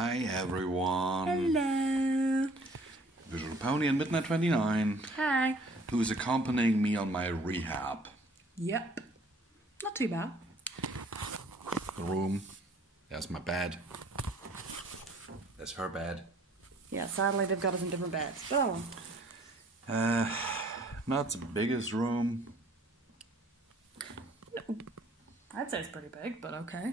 Hi everyone. Hello. Visual Pony and Midnight 29. Hi. Who's accompanying me on my rehab. Yep. Not too bad. The room. There's my bed. There's her bed. Yeah, sadly they've got us in different beds. But Not the biggest room. no. I'd say it's pretty big, but okay.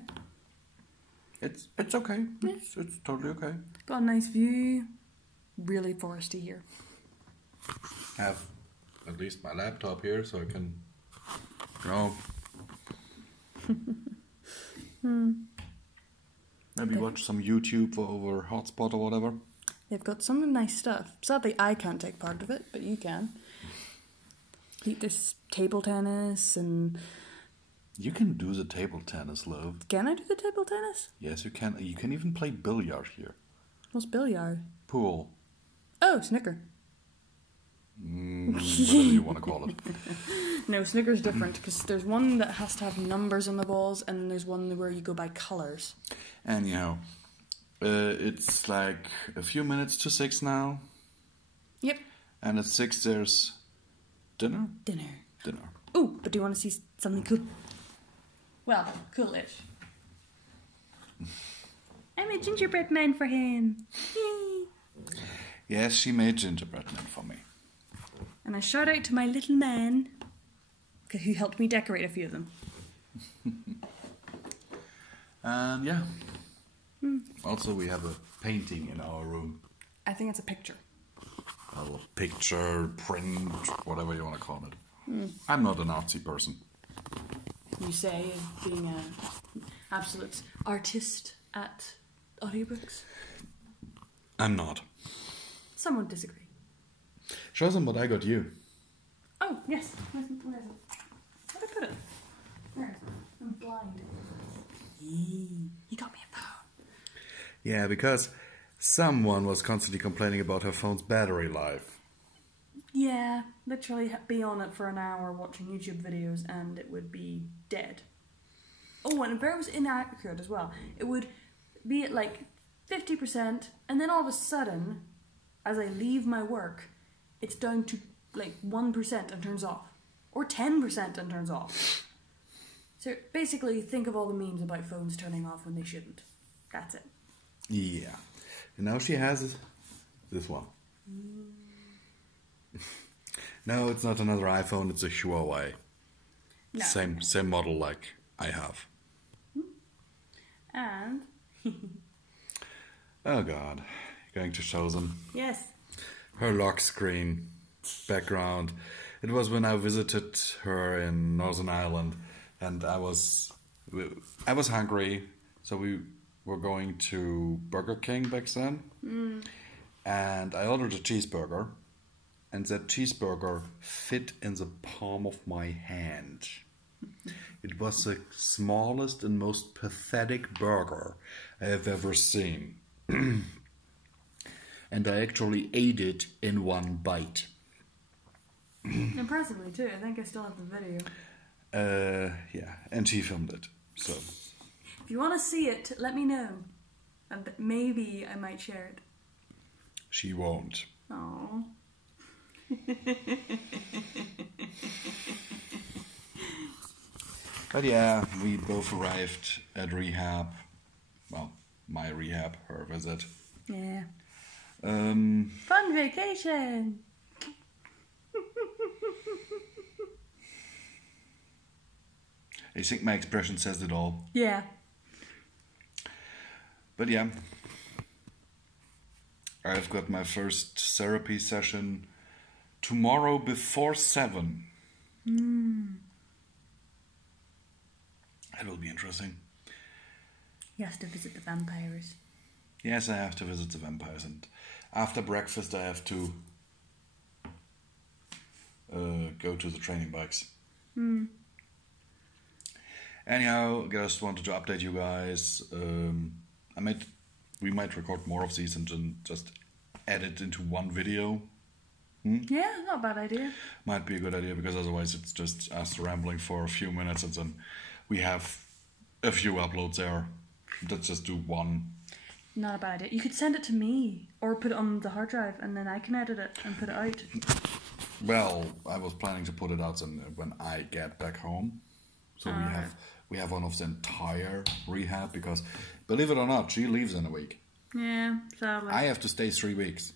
It's okay. It's totally okay. Got a nice view. Really foresty here. Have at least my laptop here so I can, maybe watch some YouTube over hotspot or whatever. They've got some nice stuff. Sadly, I can't take part of it, but you can. There's table tennis and... You can do the table tennis, love. Can I do the table tennis? Yes, you can. You can even play billiard here. What's billiard? Pool. Oh, snooker. Whatever you want to call it. No, snooker's different because there's one that has to have numbers on the balls and there's one where you go by colours. Anyhow, it's like a few minutes to 6 now. Yep. And at 6 there's dinner? Dinner. Dinner. Ooh, but do you want to see something cool? Well, coolish. I made gingerbread man for him. Yay. Yes, she made gingerbread men for me. And a shout out to my little man, who helped me decorate a few of them. And yeah. Also, we have a painting in our room. I think it's a picture. A little picture, print, whatever you want to call it. I'm not an artsy person. You say, being an absolute artist at audiobooks? I'm not. Some would disagree. Show them what I got you. Oh, yes. Where is it? Where did I put it? Where is it? I'm blind. You got me a phone. Yeah, because someone was constantly complaining about her phone's battery life. Yeah, literally be on it for an hour watching YouTube videos and it would be dead. Oh, and if it was inaccurate as well, it would be at like 50% and then all of a sudden, as I leave my work, it's down to like 1% and turns off. Or 10% and turns off. So basically think of all the memes about phones turning off when they shouldn't. That's it. Yeah. And now she has this one. No, it's not another iPhone, it's a Huawei. No. Same model like I have. And... Oh god. Going to show them. Yes. Her lock screen background. It was when I visited her in Northern Ireland and I was hungry, so we were going to Burger King back then. And I ordered a cheeseburger. And that cheeseburger fit in the palm of my hand. It was the smallest and most pathetic burger I have ever seen. And I actually ate it in one bite. Impressively too. I think I still have the video. Yeah, and she filmed it. So if you want to see it, let me know. And maybe I might share it. She won't. Aww. But yeah, we both arrived at rehab. Well, my rehab, her visit. Yeah. Um, Fun vacation! I think my expression says it all. Yeah. But yeah, I've got my first therapy session tomorrow before 7. That will be interesting. You have to visit the vampires. Yes, I have to visit the vampires, and after breakfast I have to go to the training bikes. Anyhow, just wanted to update you guys. We might record more of these and then just add it into one video. Yeah, not a bad idea. Might be a good idea, because otherwise it's just us rambling for a few minutes and then we have a few uploads there. Let's just do one. Not a bad idea. You could send it to me or put it on the hard drive and then I can edit it and put it out. Well, I was planning to put it out when I get back home. So we have one of the entire rehab because, believe it or not, she leaves in a week. Yeah, sadly. I have to stay 3 weeks.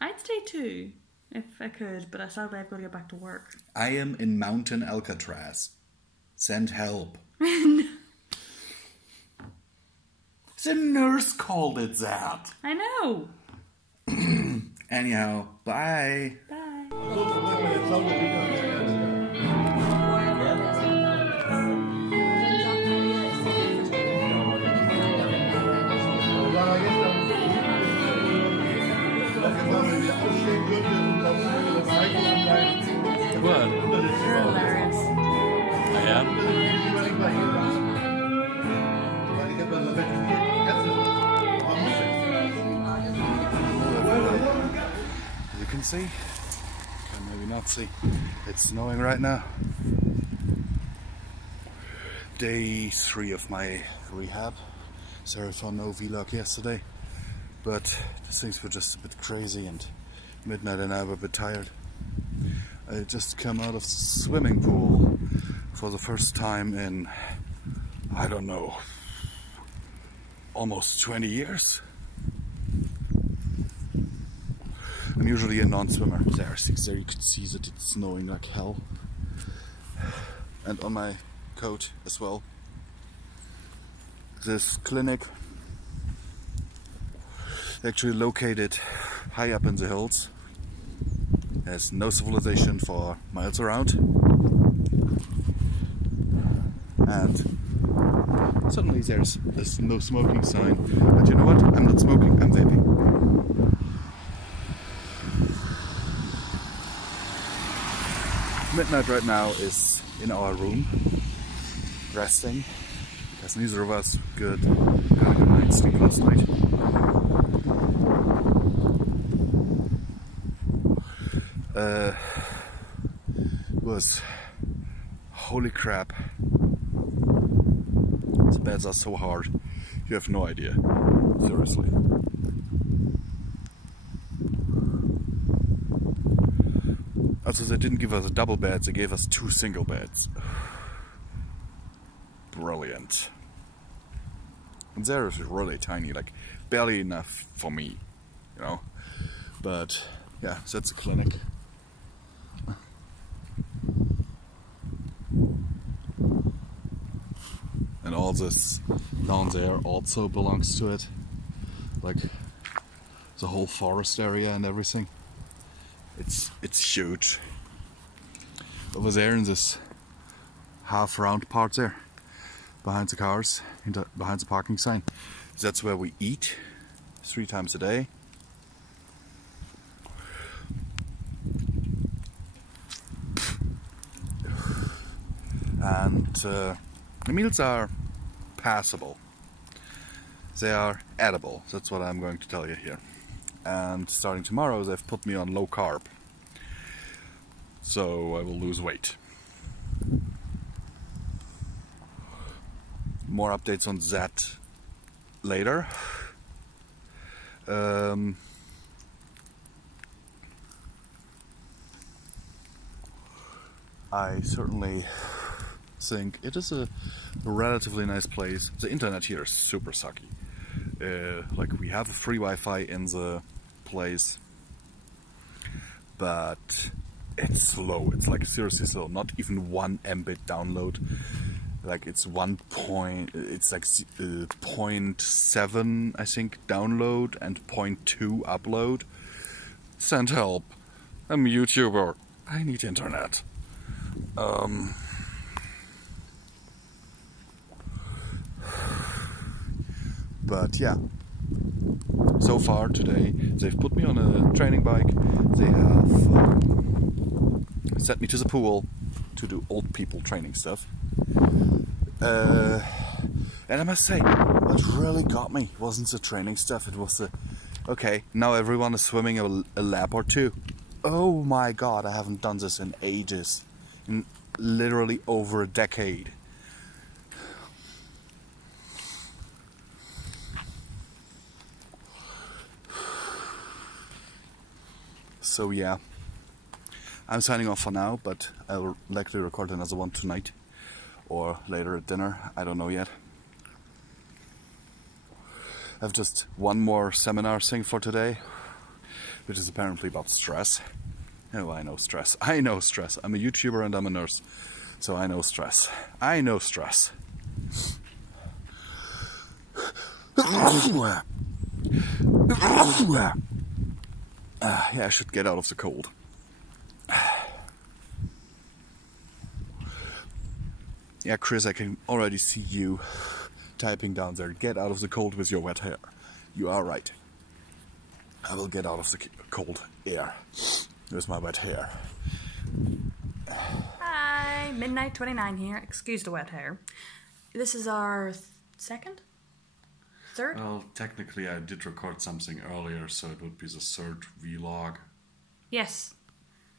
I'd stay 2 if I could, but sadly I've got to get back to work. I am in Mountain Alcatraz. Send help. The nurse called it that. I know. Anyhow, bye. Bye. What? You're hilarious. I am. As you can see, can maybe not see, it's snowing right now. Day 3 of my rehab. Sorry for no vlog yesterday, but things were just a bit crazy and midnight and I were a bit tired. I just come out of the swimming pool for the first time in, I don't know, almost 20 years. I'm usually a non-swimmer. There you could see that it's snowing like hell. And on my coat as well. This clinic actually located high up in the hills. There's no civilization for miles around. And suddenly there's this no smoking sign. But you know what? I'm not smoking, I'm vaping. Midnight right now is in our room, resting, because neither of us got a good night's sleep last night. Was holy crap. The beds are so hard, you have no idea. Seriously. Also, they didn't give us a double bed, they gave us 2 single beds. Brilliant. And they're really tiny, like barely enough for me, you know. But yeah, that's a clinic. And all this down there also belongs to it, like the whole forest area and everything. It's huge. Over there in this half-round part there, behind the cars, behind the parking sign, that's where we eat 3 times a day. And the meals are passable. They are edible, that's what I'm going to tell you here. And starting tomorrow they've put me on low carb, so I will lose weight. More updates on that later. I certainly think it is a relatively nice place. The internet here is super sucky. Like, we have a free Wi-Fi in the place, but it's slow. It's like seriously slow. Not even 1 Mbit download. Like it's 0.7 I think download and 0.2 upload. Send help. I'm a YouTuber. I need internet. But yeah, so far today they've put me on a training bike. They have sent me to the pool to do old people training stuff. And I must say, what really got me wasn't the training stuff, it was the, okay, now everyone is swimming a lap or 2. Oh my god, I haven't done this in ages. In literally over a decade. So yeah, I'm signing off for now, but I'll likely record another one tonight or later at dinner. I don't know yet. I have just one more seminar thing for today, which is apparently about stress. Oh, I know stress. I know stress. I'm a YouTuber and I'm a nurse, so I know stress. I know stress. Yeah, I should get out of the cold. Yeah, Chris, I can already see you typing down there. Get out of the cold with your wet hair. You are right. I will get out of the cold air with my wet hair. Hi, Midnight 29 here. Excuse the wet hair. This is our second? Third? Well, technically I did record something earlier, so it would be the third vlog. Yes.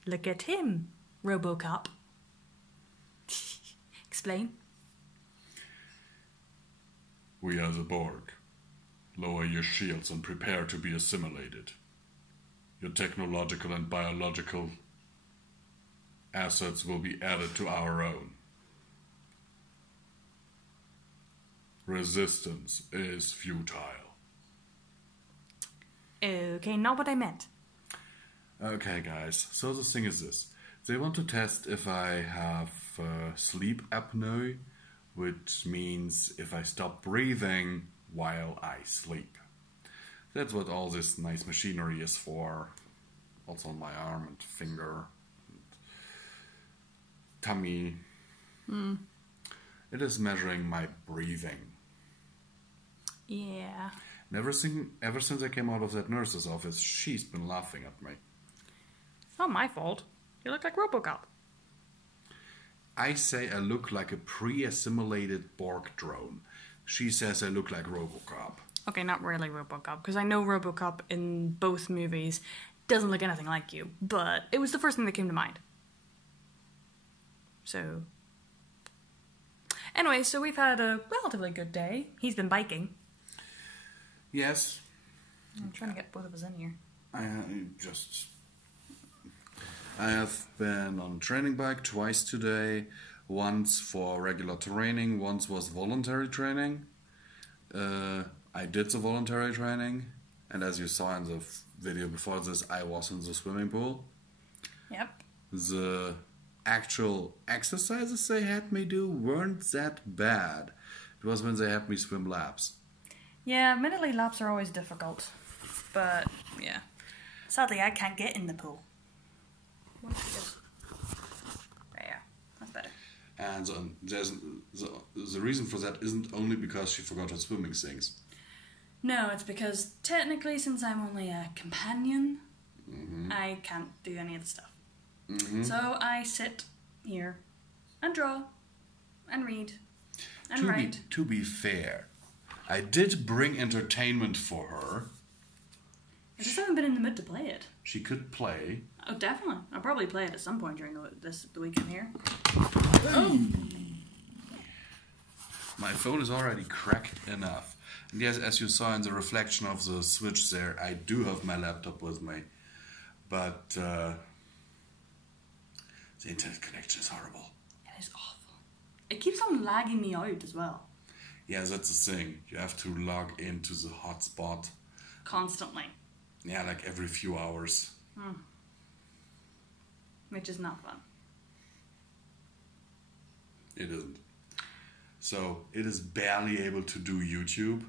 Look at him, Robocop. Explain. We are the Borg. Lower your shields and prepare to be assimilated. Your technological and biological assets will be added to our own. Resistance is futile. Okay, not what I meant. Okay, guys, so the thing is this. They want to test if I have sleep apnea, which means if I stop breathing while I sleep. That's what all this nice machinery is for. Also on my arm and finger and tummy. It is measuring my breathing. Yeah. And ever since I came out of that nurse's office, she's been laughing at me. It's not my fault. You look like Robocop. I say I look like a pre-assimilated Borg drone. She says I look like Robocop. Okay, not really Robocop, because I know Robocop in both movies doesn't look anything like you, but it was the first thing that came to mind. So... Anyway, so we've had a relatively good day. He's been biking. Yes. I'm trying to get both of us in here. I have been on training bike twice today. Once for regular training, once was voluntary training. I did the voluntary training, and as you saw in the video before this, I was in the swimming pool. Yep. The actual exercises they had me do weren't that bad. It was when they had me swim laps. Yeah, admittedly laps are always difficult, but yeah. Sadly, I can't get in the pool. Yeah, that's better. And the reason for that isn't only because she forgot her swimming things. No, it's because technically, since I'm only a companion, I can't do any of the stuff. So I sit here and draw and read and write. To be fair, I did bring entertainment for her. I just haven't been in the mood to play it. She could play. Oh, definitely. I'll probably play it at some point during the week I'm here. My phone is already cracked enough. And yes, as you saw in the reflection of the switch there, I do have my laptop with me. But the internet connection is horrible. It is awful. It keeps on lagging me out as well. Yeah, that's the thing. You have to log into the hotspot. Constantly. Yeah, like every few hours. Which is not fun. It isn't. So, it is barely able to do YouTube.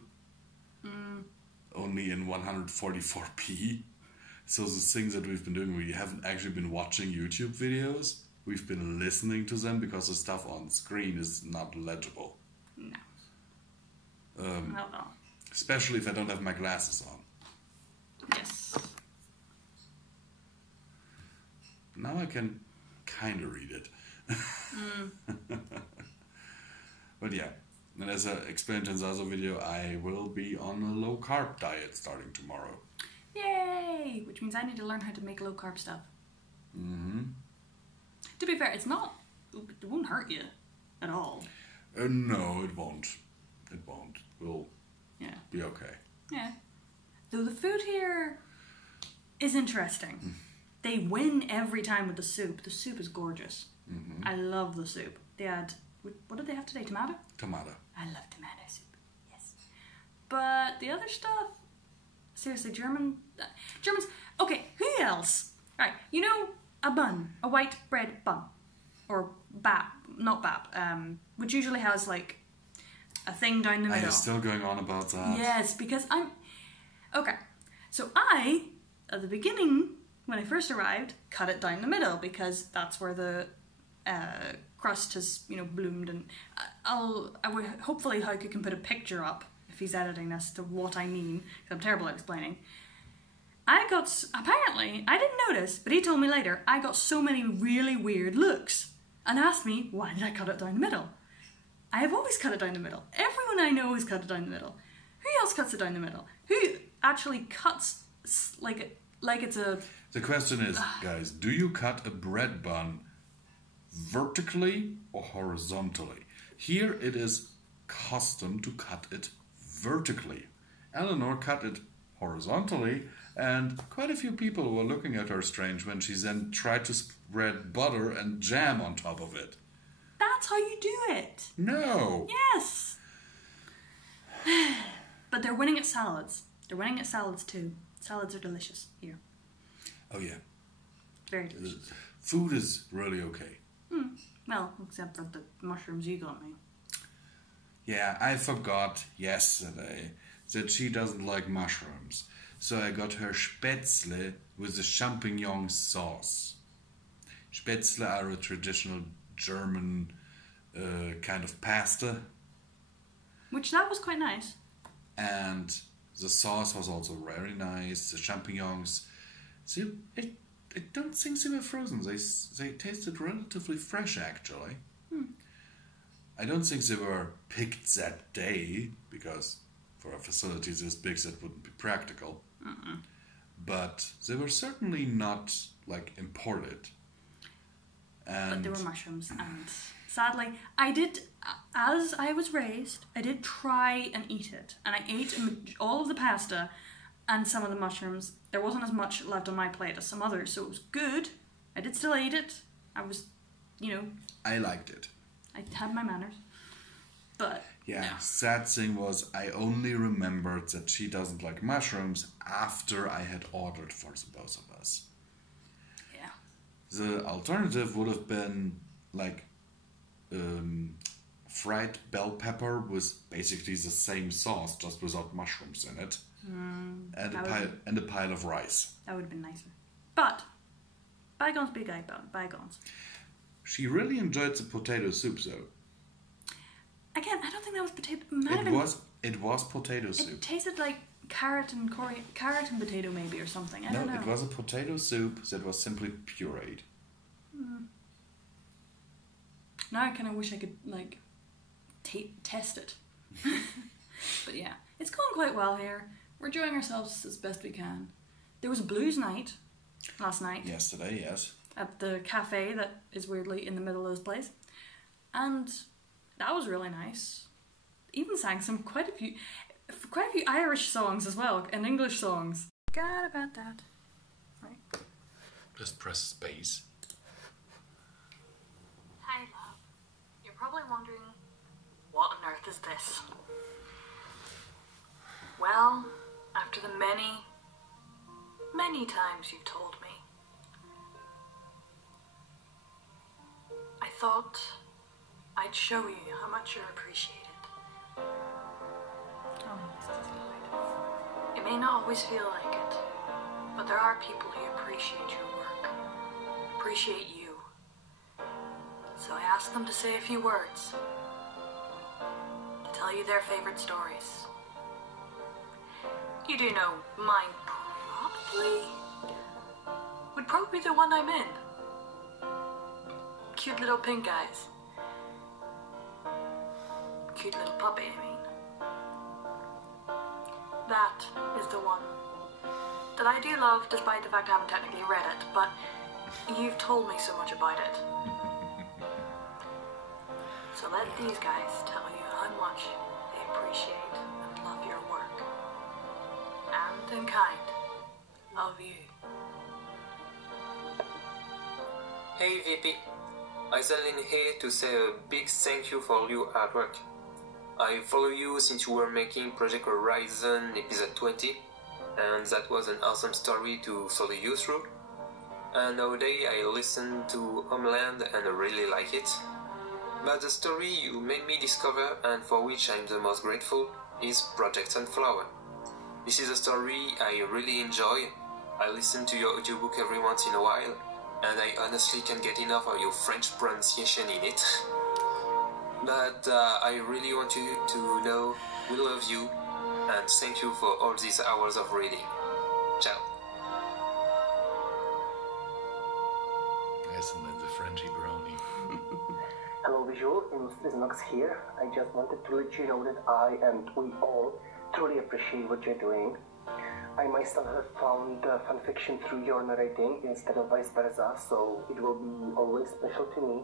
Only in 144p. So the things that we've been doing, we haven't actually been watching YouTube videos. We've been listening to them because the stuff on screen is not legible. No. No. Especially if I don't have my glasses on. Yes. Now I can kind of read it. But yeah, and as I explained in the other video, I will be on a low-carb diet starting tomorrow. Yay! Which means I need to learn how to make low-carb stuff. To be fair, it won't hurt you at all. No, it won't. It won't. We'll be okay. Yeah. Though the food here is interesting. They win every time with the soup. The soup is gorgeous. Mm-hmm. I love the soup. They had, what did they have today? Tomato? Tomato. I love tomato soup. Yes. But the other stuff, seriously, Germans. Okay, who else? Right, you know a bun, a white bread bun, or not bap, which usually has like a thing down the middle. I'm still going on about that. Yes, because okay. So at the beginning, when I first arrived, cut it down the middle because that's where the crust has, bloomed, and hopefully Hauke can put a picture up if he's editing this to what I mean, because I'm terrible at explaining. Apparently, I didn't notice, but he told me later, I got so many really weird looks and asked me, why did I cut it down the middle? I have always cut it down the middle. Everyone I know has cut it down the middle. Who else cuts it down the middle? Who actually cuts like it's a... The question is, guys, do you cut a bread bun vertically or horizontally? Here it is custom to cut it vertically. Eleanor cut it horizontally, and quite a few people were looking at her strange when she then tried to spread butter and jam on top of it. That's how you do it. No. Yes. But they're winning at salads. They're winning at salads too. Salads are delicious here. Oh yeah. Very delicious. Food is really okay. Well, except for the mushrooms you got me. Yeah, I forgot yesterday that she doesn't like mushrooms. So I got her Spätzle with the champignon sauce. Spätzle are a traditional German kind of pasta. Which that was quite nice. And the sauce was also very nice. The champignons, I don't think they were frozen. They tasted relatively fresh, actually. I don't think they were picked that day, because for a facility this big that wouldn't be practical. But they were certainly not like imported. But there were mushrooms, and sadly, I did, as I was raised, I did try and eat it, and I ate all of the pasta and some of the mushrooms. There wasn't as much left on my plate as some others, so it was good. I did still eat it. I was, I liked it. I had my manners, but... Yeah, no. Sad thing was I only remembered that she doesn't like mushrooms after I had ordered for the both of us. Yeah. The alternative would have been like fried bell pepper with basically the same sauce, just without mushrooms in it, and a pile of rice. That would have been nicer. But bygones be bygones. She really enjoyed the potato soup, though. Again, I don't think that was potato. It was potato soup. It tasted like carrot and potato maybe or something. I don't know. It was a potato soup that was simply pureed. Now I kind of wish I could like test it. But yeah, it's going quite well here. We're enjoying ourselves as best we can. There was a blues night last night. Yesterday, yes. At the cafe that is weirdly in the middle of this place, and that was really nice. Even sang quite a few Irish songs as well, and English songs. Forgot about that. Right. Just press space. Hi, love. You're probably wondering, what on earth is this? Well, after the many, many times you've told me, I thought I'd show you how much you're appreciated. It may not always feel like it, but there are people who appreciate your work, appreciate you. So I asked them to say a few words, to tell you their favorite stories. You do know mine would probably be the one I'm in. Cute little pink eyes. Cute little puppy, I mean. That is the one that I do love, despite the fact I haven't technically read it, but you've told me so much about it. So let these guys tell you how much they appreciate and love your work. And in kind of you. Hey VP, I send in here to say a big thank you for your hard work. I follow you since you were making Project Horizon episode 20, and that was an awesome story to follow you through. And nowadays I listen to Homeland and I really like it. But the story you made me discover, and for which I'm the most grateful, is Project Sunflower. This is a story I really enjoy. I listen to your audiobook every once in a while, and I honestly can't get enough of your French pronunciation in it. But I really want you to know we love you, and thank you for all these hours of reading. Ciao. Isn't that the Frenchy brony? Hello Visual, Illustrious Nox here. I just wanted to let you know that I and we all truly appreciate what you're doing. I myself have found fanfiction through your narrating instead of vice versa, so it will be always special to me.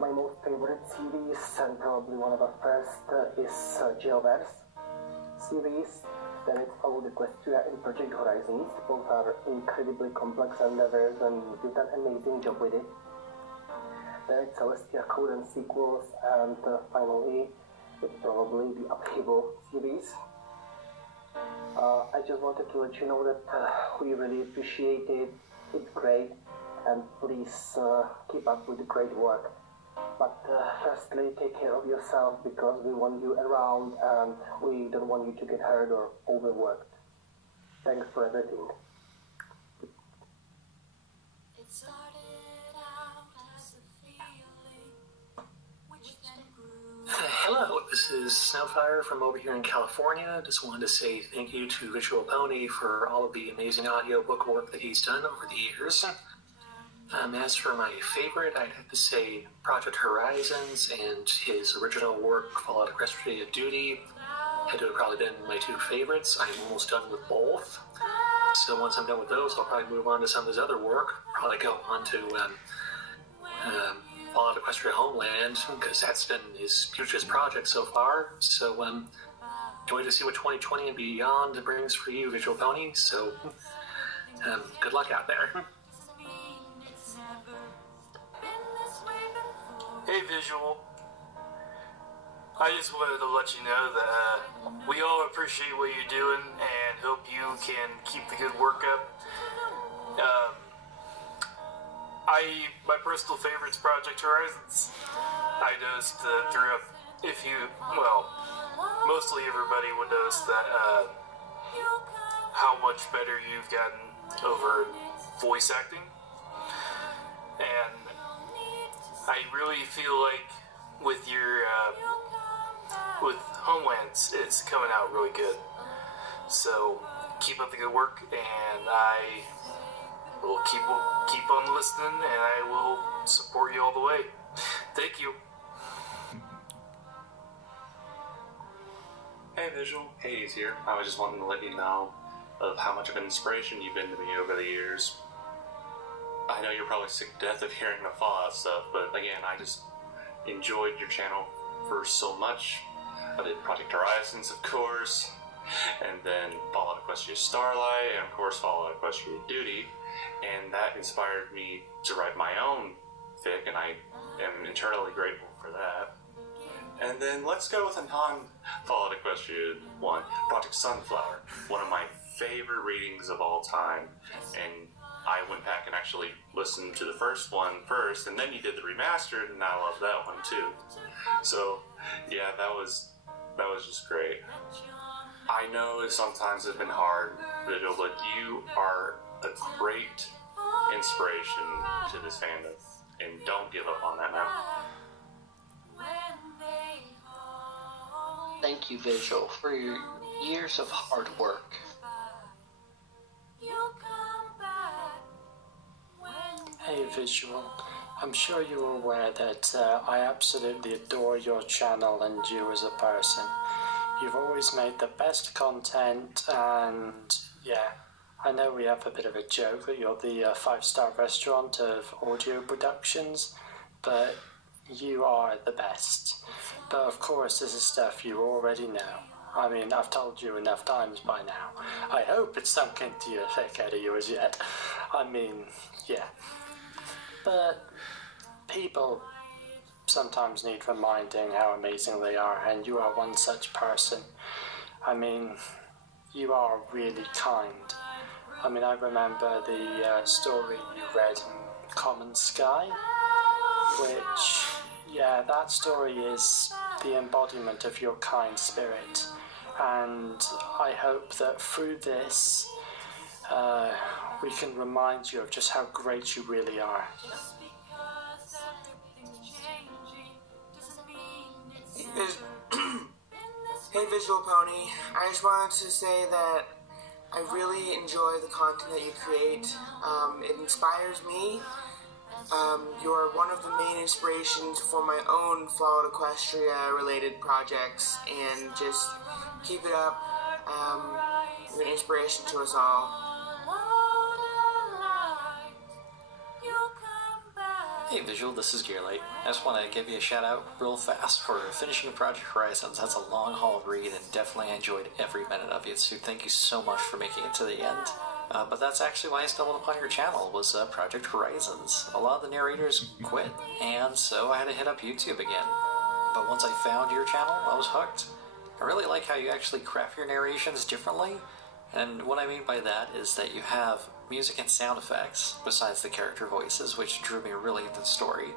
My most favorite series, and probably one of the first, is Jailverse series. Then it's followed Equestria and Project Horizons. Both are incredibly complex endeavors, and you've done an amazing job with it. Then it's Celestia Code and sequels, and finally, it's probably the Upheaval series. I just wanted to let you know that we really appreciate it. It's great, and please keep up with the great work. But firstly, take care of yourself, because we want you around and we don't want you to get hurt or overworked. Thanks for everything. It started out as a feeling, which then grew. Hello, this is Snowfire from over here in California. Just wanted to say thank you to Visual Pony for all of the amazing audiobook work that he's done over the years. As for my favorite, I'd have to say Project Horizons and his original work, Fallout Equestria Duty, had to have probably been my two favorites. I'm almost done with both. So once I'm done with those, I'll probably move on to some of his other work. Probably go on to Fallout Equestria Homeland, because that's been his hugest project so far. So can't wait to see what 2020 and beyond brings for you, Visual Pony. So good luck out there. Hey Visual, I just wanted to let you know that we all appreciate what you're doing and hope you can keep the good work up. My personal favorite's Project Horizons. I noticed throughout, mostly everybody would notice that how much better you've gotten over voice acting. And I really feel like with your with Homelands, it's coming out really good. So keep up the good work, and I will keep on listening, and I will support you all the way. Thank you. Hey Visual, Hades here. I was just wanting to let you know of how much of an inspiration you've been to me over the years. I know you're probably sick to death of hearing the Fallout stuff, but again, I just enjoyed your channel for so much. I did Project Horizons, of course, and then Fallout Equestria Starlight, and of course Fallout Equestria Duty, and that inspired me to write my own fic, and I am eternally grateful for that. And then let's go with a non-Fallout Equestria one, Project Sunflower, one of my favorite readings of all time, and I went back and actually listened to the first one first, and then you did the remastered, and I love that one too. So, yeah, that was just great. I know sometimes it's been hard, Vigil, but you are a great inspiration to this fandom, and don't give up on that, man. Thank you, Visual, for your years of hard work. Hey Visual, I'm sure you're aware that I absolutely adore your channel and you as a person. You've always made the best content, and yeah, I know we have a bit of a joke that you're the 5-star restaurant of audio productions, but you are the best. But of course, this is stuff you already know. I mean, I've told you enough times by now. I hope it's sunk into your thick head of yours yet. I mean, yeah. but people sometimes need reminding how amazing they are, and you are one such person. I mean, you are really kind. I mean, I remember the story you read in Common Sky, which, yeah, that story is the embodiment of your kind spirit. And I hope that through this, we can remind you of just how great you really are. Hey Visual Pony, I just wanted to say that I really enjoy the content that you create. It inspires me. You're one of the main inspirations for my own Fall Equestria related projects, and just keep it up. You're an inspiration to us all. Hey Visual, this is Gearlight. I just want to give you a shout out real fast for finishing Project Horizons. That's a long haul read and definitely enjoyed every minute of it, so thank you so much for making it to the end. But that's actually why I stumbled upon your channel, was Project Horizons. A lot of the narrators quit, and so I had to hit up YouTube again. But once I found your channel, I was hooked. I really like how you actually craft your narrations differently, and what I mean by that is that you have music and sound effects besides the character voices, which drew me really into the story.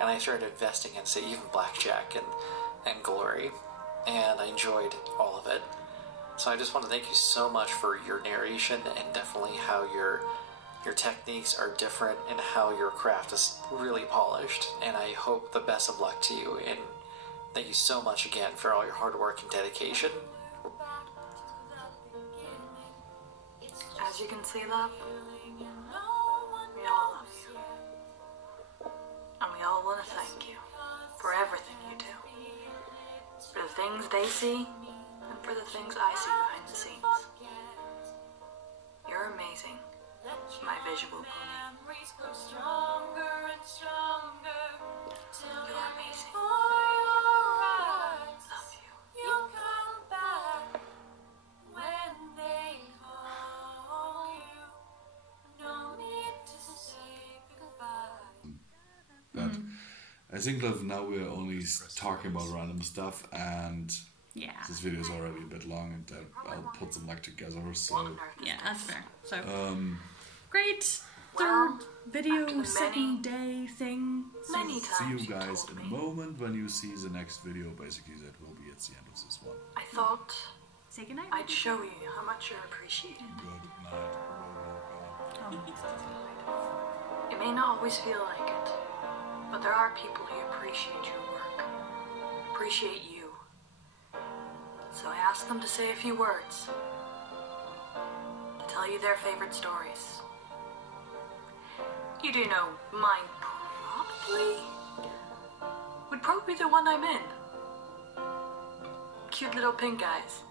And I started investing in, say, even Blackjack and Glory, and I enjoyed all of it. So I just want to thank you so much for your narration, and definitely how your techniques are different and how your craft is really polished. And I hope the best of luck to you, and thank you so much again for all your hard work and dedication. As you can see, love, we all love you. And we all want to thank you for everything you do. For the things they see, and for the things I see behind the scenes. You're amazing, my visual pony. You're amazing. Love you. But I think that now we're only talking about random stuff, and yeah, this video is already a bit long, and I'll put them like together. So yeah, that's fair. So great video, second day thing. So see you guys in a moment when you see the next video. Basically, that will be at the end of this one. I thought say goodnight. I'd show you how much you're appreciated. Good night. It may not always feel like it, but there are people who appreciate your work, appreciate you. So I asked them to say a few words, to tell you their favorite stories. You do know mine would probably be the one I'm in. Cute little pink eyes.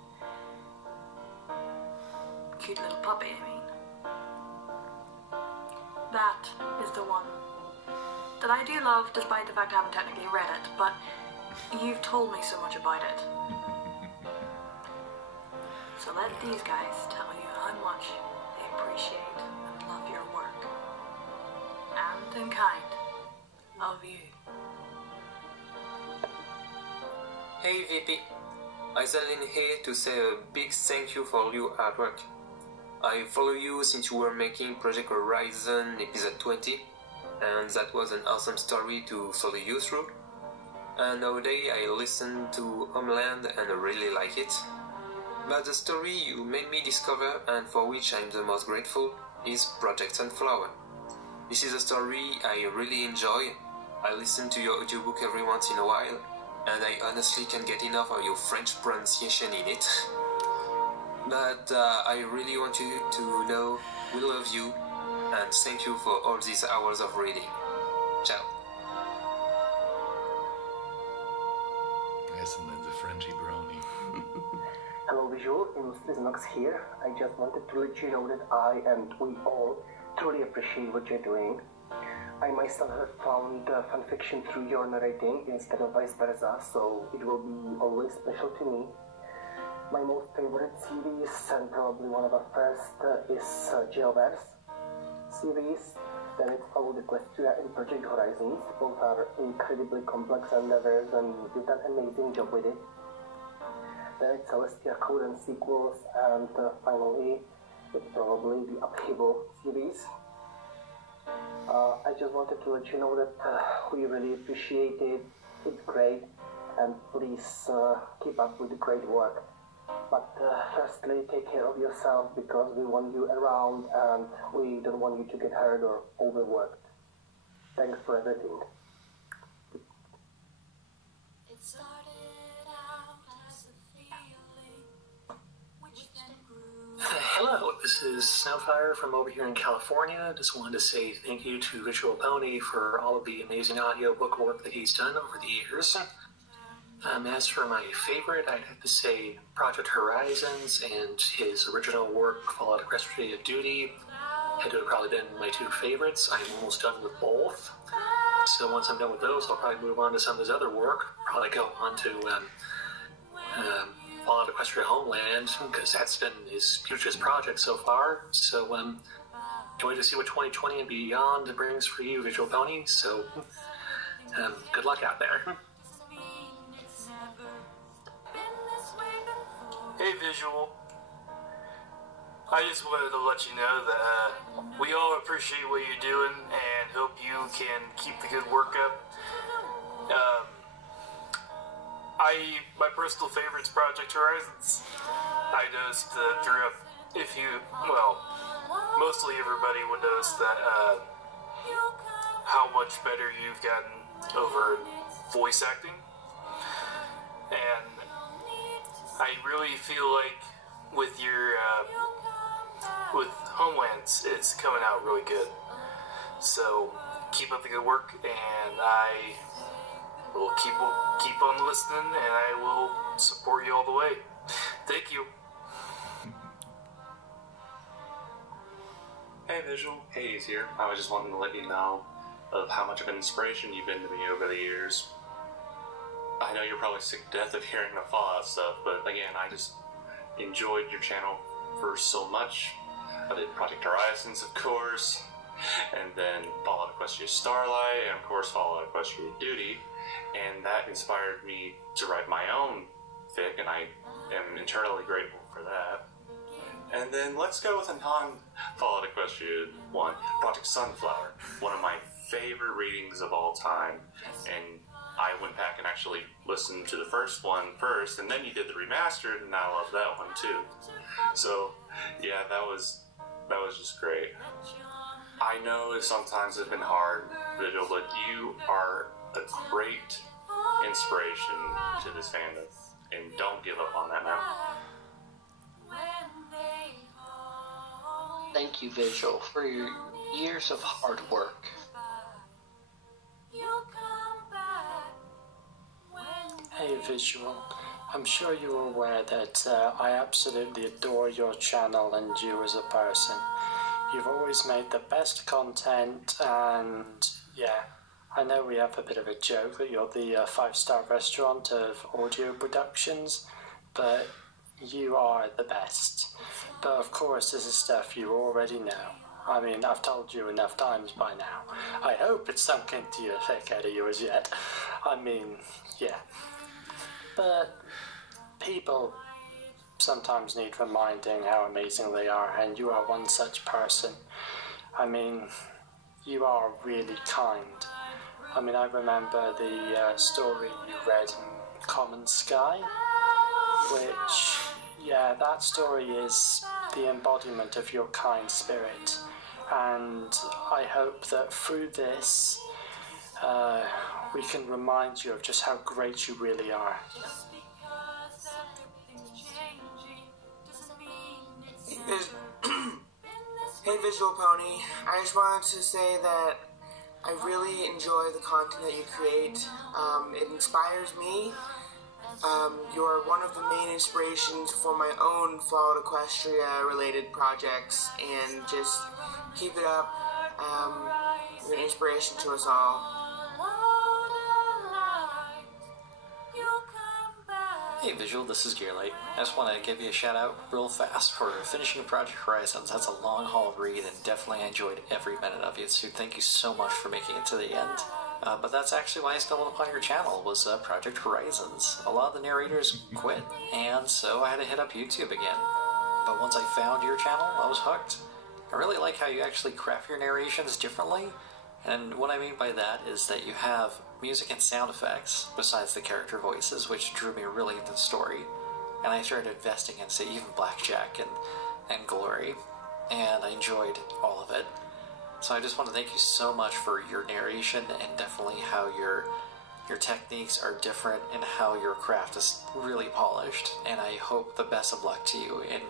Cute little puppy, I mean. That is the one that I do love, despite the fact I haven't technically read it, but you've told me so much about it. So let these guys tell you how much they appreciate and love your work. And in kind of you. Hey VP, I sent in here to say a big thank you for your artwork. I follow you since you were making Project Horizon episode 20, and that was an awesome story to follow you through. And nowadays I listen to Homeland and I really like it. But the story you made me discover, and for which I'm the most grateful, is Project Sunflower. This is a story I really enjoy. I listen to your audiobook every once in a while, and I honestly can't get enough of your French pronunciation in it. But I really want you to know we love you, and thank you for all these hours of reading. Ciao. Yes, and then the Frenchy brony. Hello Visual, Illustrated Nox here. I just wanted to let you know that I and we all truly appreciate what you're doing. I myself have found fanfiction through your narrating instead of vice versa, so it will be always special to me. My most favorite series, and probably one of the first, is Jailverse. series. Then it's Follow the Equestria and Project Horizons. Both are incredibly complex endeavors and you've done an amazing job with it. Then it's Celestia Code and sequels, and finally it's probably the Upheaval series. I just wanted to let you know that we really appreciate it. It's great, and please keep up with the great work. But firstly, take care of yourself because we want you around and we don't want you to get hurt or overworked. Thanks for everything. It started out as a feeling, which then grew. Hello, this is Snowfire from over here in California. Just wanted to say thank you to Visual Pony for all of the amazing audiobook work that he's done over the years. As for my favorite, I'd have to say Project Horizons and his original work, Fallout Equestria Duty, had to have probably been my two favorites. I'm almost done with both. So once I'm done with those, I'll probably move on to some of his other work. Probably go on to Fallout Equestria Homeland, because that's been his hugest project so far. So can't wait to see what 2020 and beyond brings for you, Visual Pony. So good luck out there. Hey Visual, I just wanted to let you know that we all appreciate what you're doing and hope you can keep the good work up. My personal favorite is Project Horizons. I noticed that throughout, mostly everybody would notice that how much better you've gotten over voice acting. And I really feel like with your with Homelands, it's coming out really good. So keep up the good work, and I will keep on listening, and I will support you all the way. Thank you. Hey Visual, Thiese here. I was just wanting to let you know of how much of an inspiration you've been to me over the years. I know you're probably sick to death of hearing the Fallout stuff, but again, I just enjoyed your channel for so much. I did Project Horizons, of course, and then Fallout Equestria Starlight, and of course Fallout Equestria Duty, and that inspired me to write my own fic, and I am eternally grateful for that. And then let's go with a non-Fallout Equestria one, Project Sunflower, one of my favorite readings of all time, and I went back and actually listened to the first one first, and then you did the remastered, and I love that one too. So, yeah, that was just great. I know sometimes it's been hard, Visual, but you are a great inspiration to this fandom, and don't give up on that, man. Thank you, Visual, for your years of hard work. Hey Visual, I'm sure you're aware that I absolutely adore your channel and you as a person. You've always made the best content, and yeah, I know we have a bit of a joke that you're the 5-star restaurant of audio productions, but you are the best. But of course this is stuff you already know. I mean, I've told you enough times by now. I hope it's sunk into your thick head of yours yet. I mean, yeah. But people sometimes need reminding how amazing they are, and you are one such person. I mean, you are really kind. I mean, I remember the story you read in Common Sky, which, yeah, that story is the embodiment of your kind spirit. And I hope that through this, we can remind you of just how great you really are. Hey Visual Pony, I just wanted to say that I really enjoy the content that you create. It inspires me. You're one of the main inspirations for my own Fallout Equestria related projects, and just keep it up. You're an inspiration to us all. Hey Visual, this is Gearlight. I just want to give you a shout out real fast for finishing Project Horizons. That's a long haul read and definitely enjoyed every minute of it, so thank you so much for making it to the end. But that's actually why I stumbled upon your channel, was Project Horizons. A lot of the narrators quit, and so I had to hit up YouTube again. But once I found your channel, I was hooked. I really like how you actually craft your narrations differently, and what I mean by that is that you have music and sound effects besides the character voices, which drew me really into the story. And I started investing in, say, even Blackjack and Glory, and I enjoyed all of it. So I just want to thank you so much for your narration and definitely how your techniques are different and how your craft is really polished. And I hope the best of luck to you, and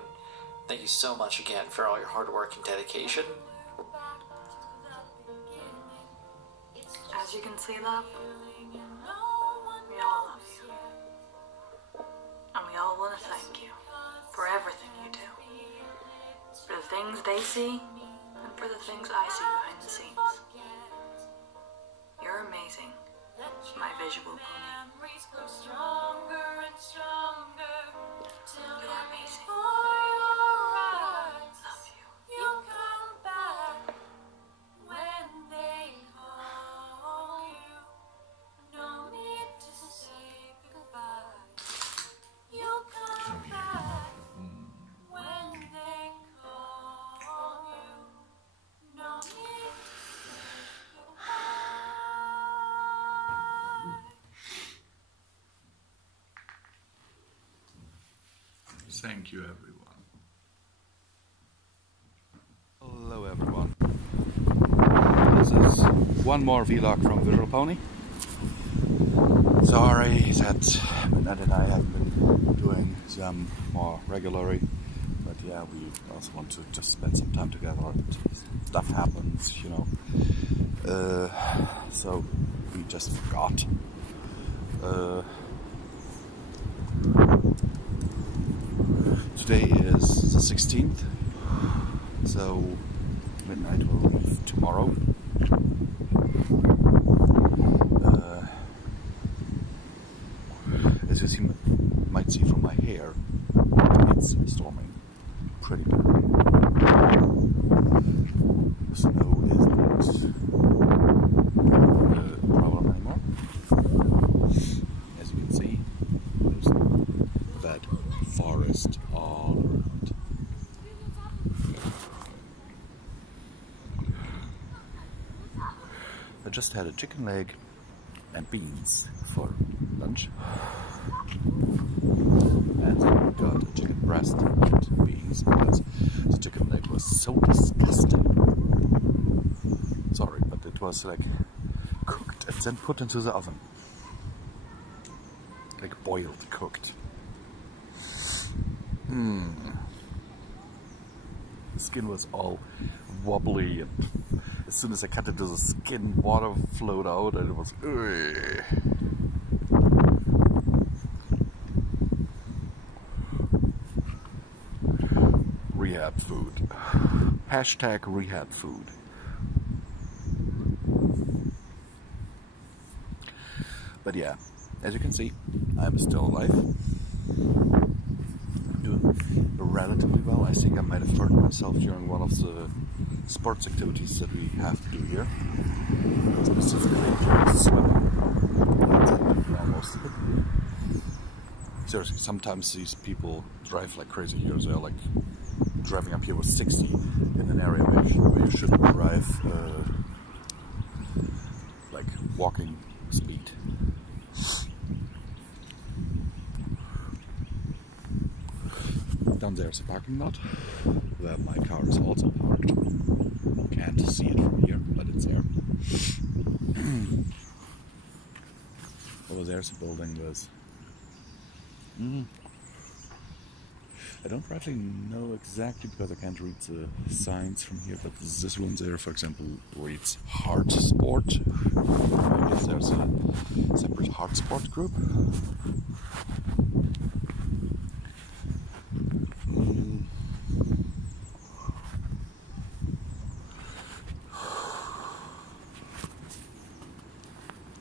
thank you so much again for all your hard work and dedication. As you can see, love, we all love you. And we all want to thank you for everything you do. For the things they see, and for the things I see behind the scenes. You're amazing, my visual pony. You're amazing. Love you. Thank you, everyone. Hello, everyone. This is one more vlog from Visual Pony. Sorry that Ned and I have been doing some more regularly, but yeah, we also want to just spend some time together. Stuff happens, you know. So we just forgot. Today is the 16th, so midnight will leave tomorrow. As you might see from my hair, it's storming pretty bad. Snow isn't a problem anymore. As you can see, there's that forest all around. I just had a chicken leg and beans for lunch, and then got a chicken breast and beans because the chicken leg was so disgusting. Sorry, but it was like cooked and then put into the oven, like boiled, cooked. The skin was all wobbly, and as soon as I cut into the skin, water flowed out, and it was Rehab food. Hashtag rehab food. But yeah, as you can see, I'm still alive. Doing relatively well. I think I might have hurt myself during one of the sports activities that we have to do here. Specifically swimming. Most of it. Seriously, sometimes these people drive like crazy here. They're like driving up here with 60 in an area where you shouldn't drive like walking speed. Down there is a parking lot where my car is also parked. Can't see it from here, but it's there. Over there's a building with... I don't rightly know exactly because I can't read the signs from here, but this one there, for example, reads Hard Sport. I guess there's a separate Hard Sport group.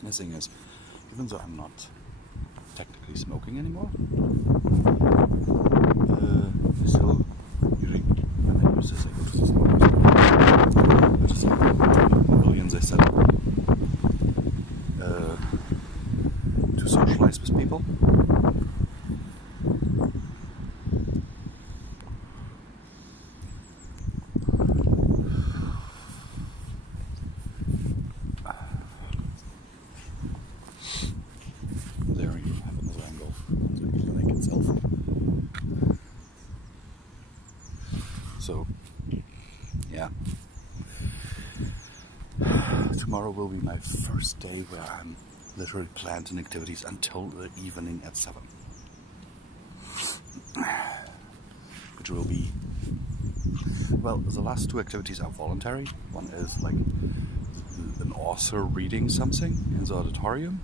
The thing is, even though I'm not technically smoking anymore. Still using my neighbors as I go to the smokers. Just like pavilions I set up to socialize with people. So, yeah. Tomorrow will be my first day where I'm literally planning activities until the evening at 7. Which will be... Well, the last 2 activities are voluntary. One is like an author reading something in the auditorium.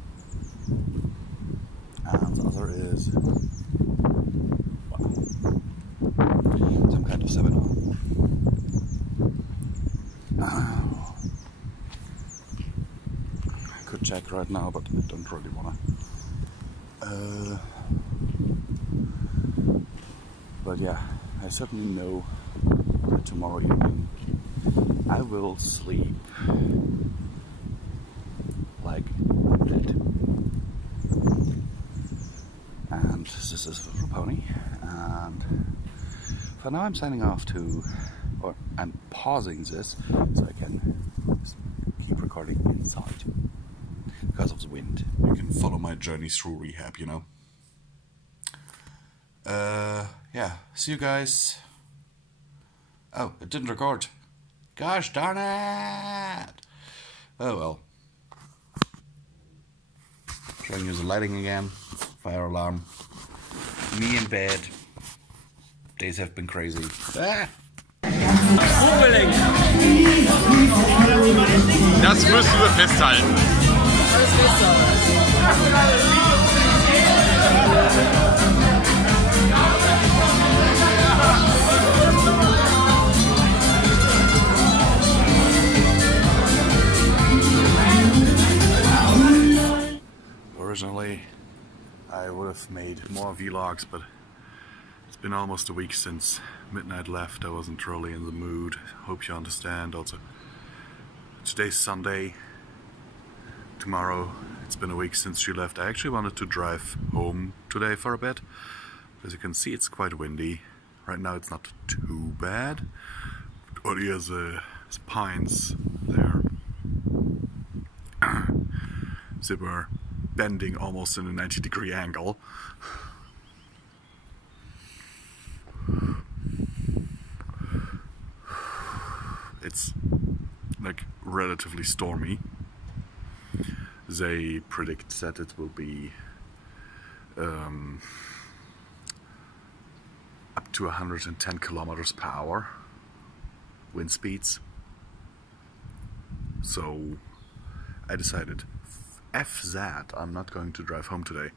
And the other is... some kind of seminar. I could check right now, but I don't really wanna. But yeah, I certainly know that tomorrow evening I will sleep like that. And this is for Pony. And for now I'm signing off or I'm pausing this so I can keep recording inside because of the wind. You can follow my journey through rehab, you know. Yeah, see you guys. Oh, it didn't record. Gosh darn it! Oh well. Showing you the lighting again. Fire alarm. Me in bed. Days have been crazy. Ah! Unbedingt! Das müssen wir festhalten. Alles festhalten. Originally, I would have made more vlogs, but it's been almost a week since Midnight left. I wasn't really in the mood. Hope you understand. Also, today's Sunday. Tomorrow, it's been a week since she left. I actually wanted to drive home today for a bit. As you can see, it's quite windy. Right now, it's not too bad. But here's the pines there. They were bending almost in a 90-degree angle. It's like relatively stormy. They predict that it will be up to 110 kilometers per hour wind speeds. So I decided, F that, I'm not going to drive home today.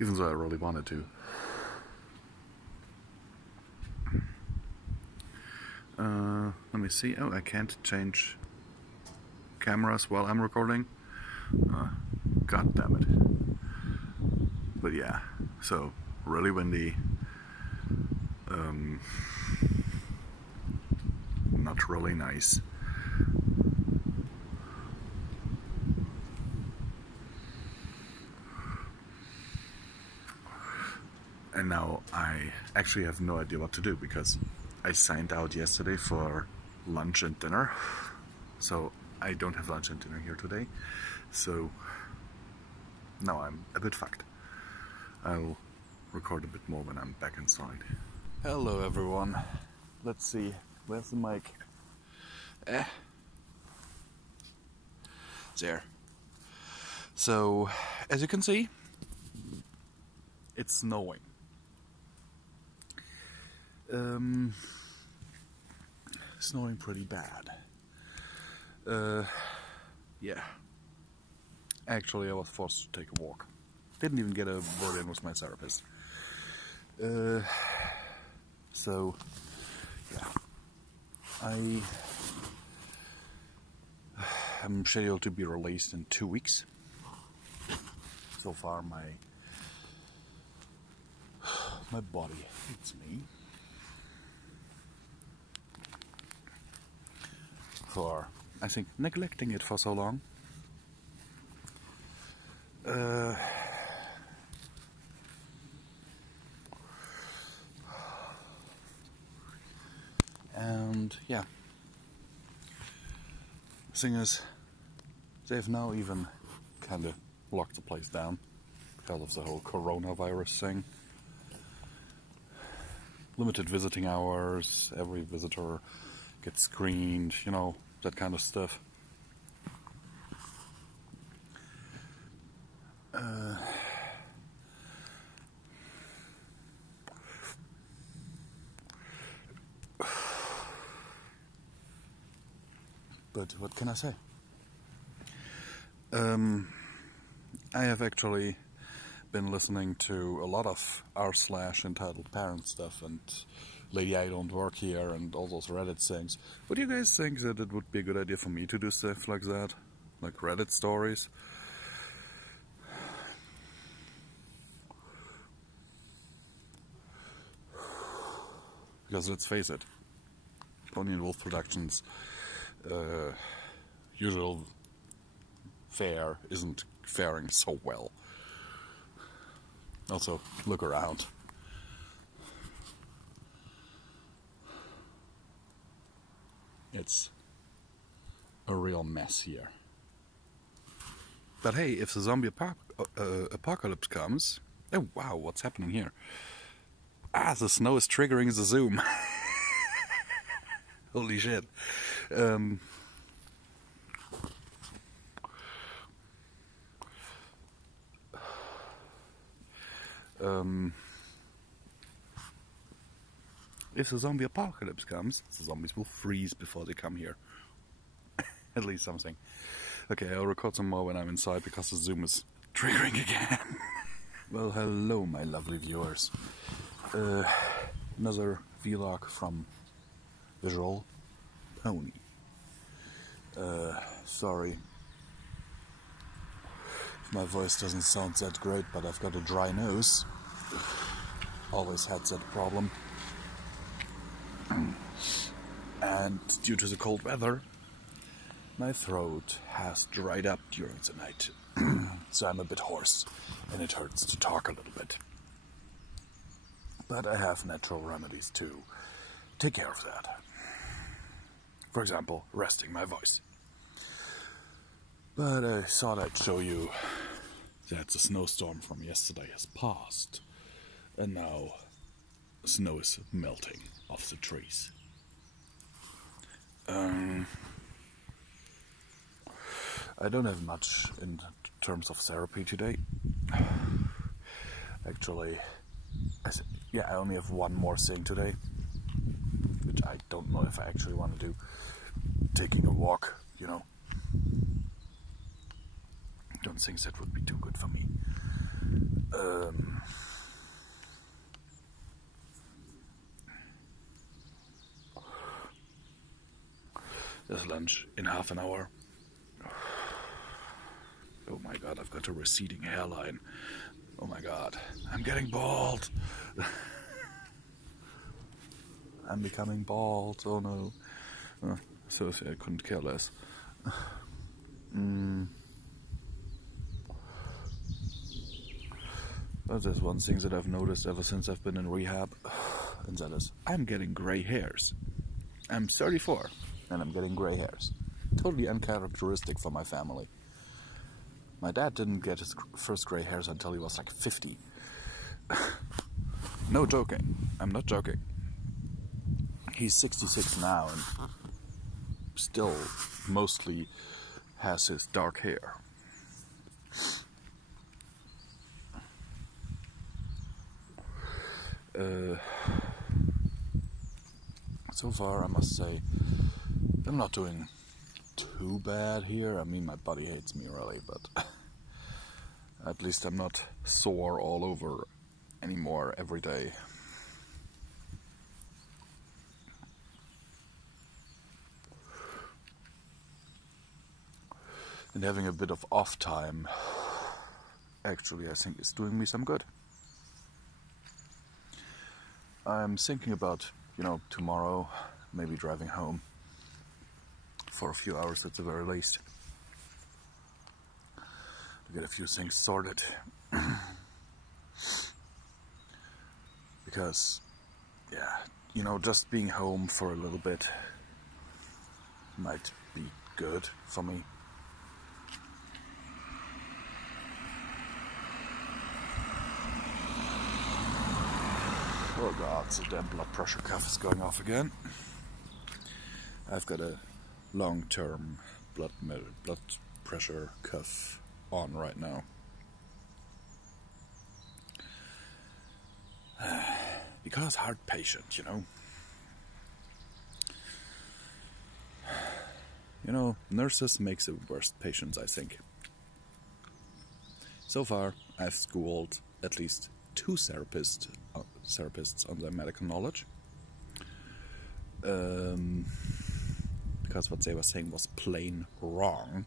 Even though I really wanted to. Let me see. Oh, I can't change cameras while I'm recording. God damn it. But yeah, so really windy. Not really nice. And now I actually have no idea what to do because I signed out yesterday for lunch and dinner. So I don't have lunch and dinner here today. So now I'm a bit fucked. I'll record a bit more when I'm back inside. Hello everyone. Let's see. Where's the mic? There. So, as you can see, it's snowing. Snowing pretty bad. Yeah. Actually, I was forced to take a walk. Didn't even get a word in with my therapist. So, yeah. I I'm scheduled to be released in 2 weeks. So far my body hates me for, I think, neglecting it for so long. And yeah, the thing is, they've now even kind of locked the place down because of the whole coronavirus thing. Limited visiting hours, every visitor gets screened, you know, that kind of stuff. But what can I say? I have actually been listening to a lot of r/entitled parent stuff and Lady I Don't Work Here and all those Reddit things. Would you guys think that it would be a good idea for me to do stuff like that? Like Reddit stories? Because let's face it, Pony&Wolf Productions' usual fare isn't faring so well. Also, look around. It's a real mess here. But hey, if the zombie apocalypse comes... Oh wow, what's happening here? Ah, the snow is triggering the zoom. Holy shit. If the zombie apocalypse comes, the zombies will freeze before they come here. At least something. Okay, I'll record some more when I'm inside because the zoom is triggering again. Well, hello my lovely viewers. Another vlog from Visual Pony. Sorry if my voice doesn't sound that great, but I've got a dry nose. Always had that problem. And due to the cold weather, my throat has dried up during the night. So I'm a bit hoarse and it hurts to talk a little bit. But I have natural remedies to take care of that. For example, resting my voice. But I thought I'd show you that the snowstorm from yesterday has passed. And now snow is melting off the trees. I don't have much in terms of therapy today. Actually, I only have one more thing today, which I don't know if I actually want to do. Taking a walk, you know. Don't think that would be too good for me. There's lunch in half an hour. Oh my god, I've got a receding hairline. Oh my god, I'm getting bald. I'm becoming bald, oh no. So I couldn't care less. But there's one thing that I've noticed ever since I've been in rehab, and that is, I'm getting grey hairs. I'm 34, and I'm getting grey hairs. Totally uncharacteristic for my family. My dad didn't get his first grey hairs until he was like 50. No joking. I'm not joking. He's 66 now and still mostly has his dark hair. So far, I must say, I'm not doing too bad here. I mean, my body hates me really, but at least I'm not sore all over anymore every day. and having a bit of off time actually I think is doing me some good. I'm thinking about, tomorrow maybe driving home for a few hours at the very least to get a few things sorted. Because, just being home for a little bit might be good for me. Oh god, the damn blood pressure cuff is going off again. I've got a long-term blood pressure cuff on right now. Because heart patient, nurses make the worst patients, I think. So far, I've schooled at least 2 therapists on their medical knowledge. Because what they were saying was plain wrong.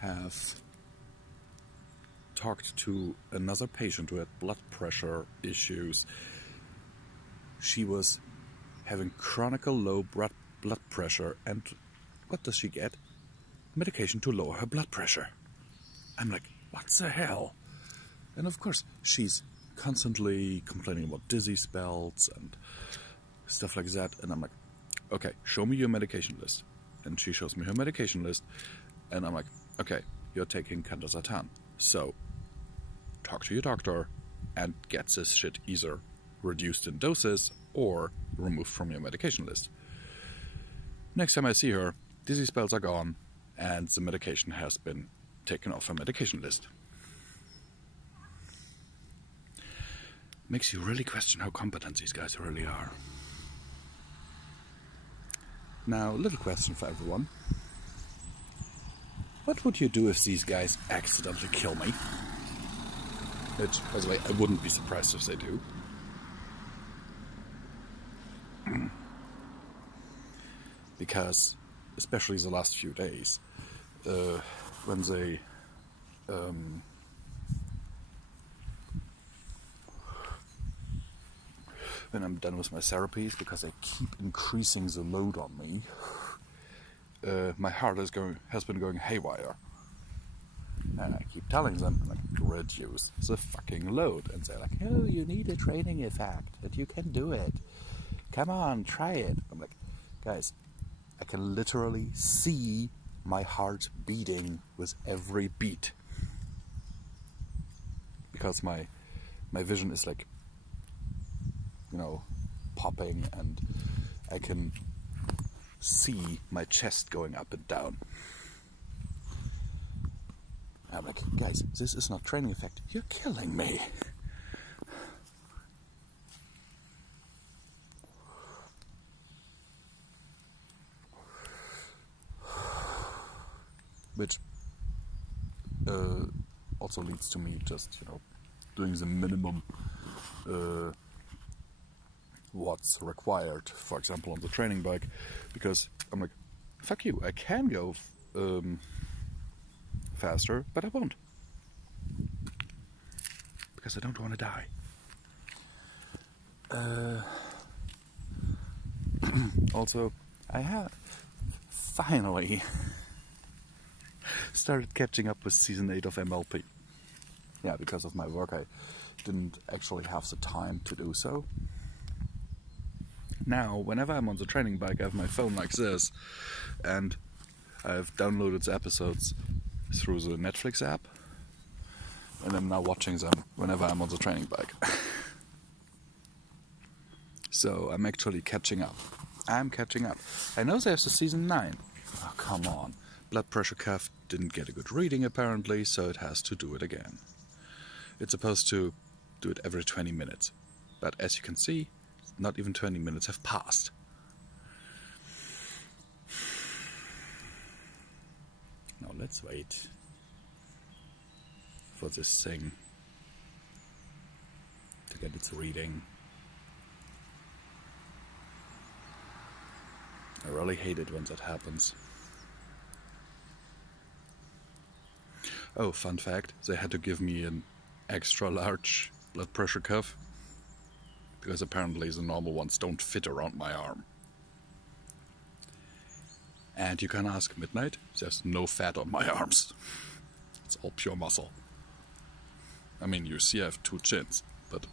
Have talked to another patient who had blood pressure issues. She was having chronic low blood pressure, and what does she get? Medication to lower her blood pressure. I'm like, what the hell? And of course, she's constantly complaining about dizzy spells and stuff like that. And I'm like, okay, show me your medication list. And she shows me her medication list. And I'm like, okay, you're taking candesartan. So, talk to your doctor and get this shit either reduced in doses or removed from your medication list. Next time I see her, dizzy spells are gone and the medication has been taken off her medication list. Makes you really question how competent these guys really are. Now, little question for everyone. What would you do if these guys accidentally kill me? Which, by the way, I wouldn't be surprised if they do. Because, especially the last few days, when they when I'm done with my therapies, because they keep increasing the load on me, my heart has been going haywire. And I keep telling them, like, reduce the fucking load. And they're like, oh, you need a training effect, and you can do it. Come on, try it. I'm like, guys, I can literally see my heart beating with every beat. Because my vision is like, popping, and I can see my chest going up and down. I'm like, guys, this is not training effect. You're killing me. Which also leads to me just, doing the minimum what's required, for example, on the training bike, because I'm like, fuck you, I can go faster, but I won't. Because I don't want to die. Also, I have finally started catching up with Season 8 of MLP. Yeah, because of my work, I didn't actually have the time to do so. Now, whenever I'm on the training bike, I have my phone like this, and I've downloaded the episodes through the Netflix app, and I'm now watching them whenever I'm on the training bike. So I'm actually catching up. I'm catching up. I know there's a Season 9. Oh, come on. Blood pressure cuff didn't get a good reading apparently, so it has to do it again. It's supposed to do it every 20 minutes. But as you can see, not even 20 minutes have passed. Now let's wait for this thing to get its reading. I really hate it when that happens. Oh, fun fact, they had to give me an extra large blood pressure cuff because apparently the normal ones don't fit around my arm. And you can ask Midnight, there's no fat on my arms. It's all pure muscle. I mean, you see I have 2 chins, but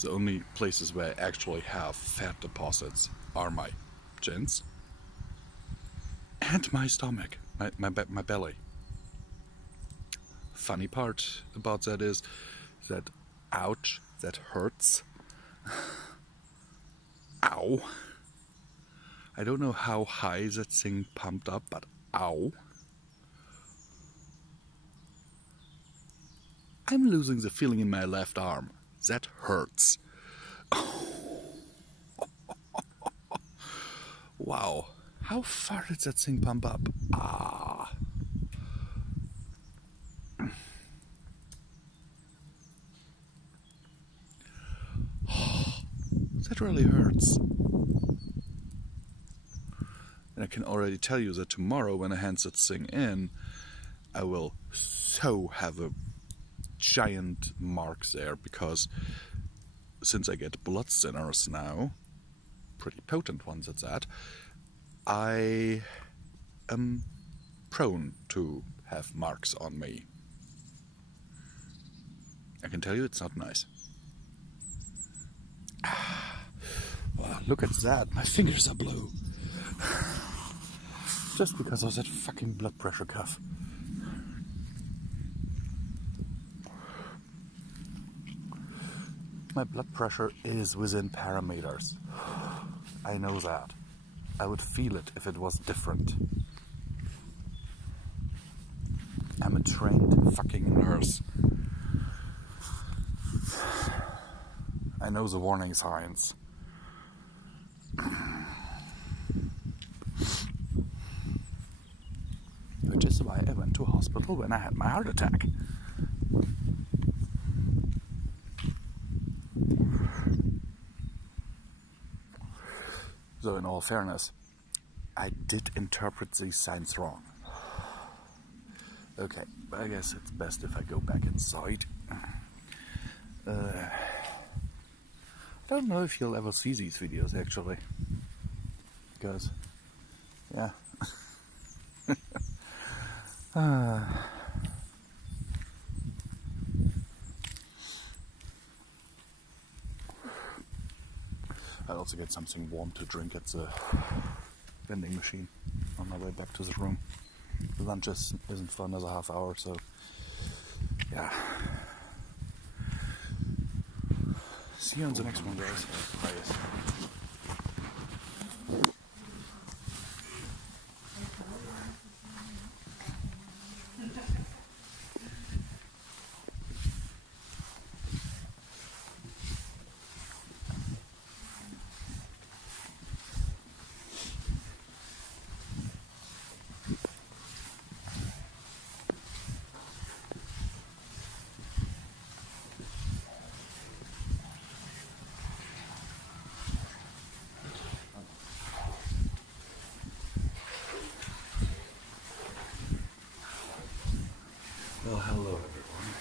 the only places where I actually have fat deposits are my chins and my stomach, my belly. Funny part about that is that, ouch, that hurts. Ow. I don't know how high that thing pumped up, but ow. I'm losing the feeling in my left arm. That hurts. Wow. How far did that thing pump up? Ah. That really hurts. And I can already tell you that tomorrow when I hand that thing in, I will so have a giant mark there, because since I get blood thinners now, pretty potent ones at that, I am prone to have marks on me. I can tell you it's not nice. Wow, look at that, my fingers are blue. Just because of that fucking blood pressure cuff. My blood pressure is within parameters. I know that. I would feel it if it was different. I'm a trained fucking nurse. I know the warning signs. Which is why I went to hospital when I had my heart attack. So in all fairness, I did interpret these signs wrong. Okay, but I guess it's best if I go back inside. I don't know if you'll ever see these videos actually. Because, yeah. I'll also get something warm to drink at the vending machine on my way back to the room. The lunch isn't for another half hour, so yeah. See you on the next one, guys. Bye. Well, hello everyone.